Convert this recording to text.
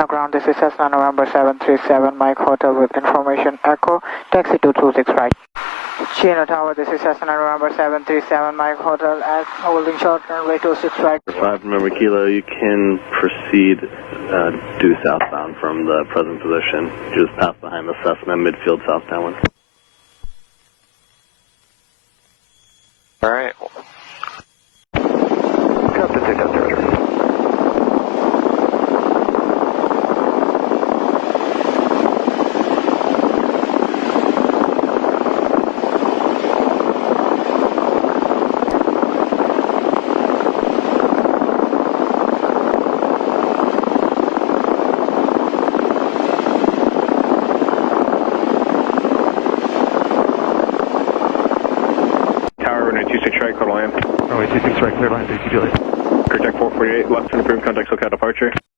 Chino ground, this is Cessna November 737 Mike Hotel with information Echo, taxi 226 right. Chino Tower, this is Cessna November 737 Mike Hotel at holding short runway 26 right. 5 November Kilo, you can proceed due southbound from the present position. Just pass behind the Cessna midfield south downwind. Alright. Got the ticket there. Runway 26 right, clear line. Runway 26 right, clear line, thank you, Juliet. Contact 448, left and approved, contact SoCal departure.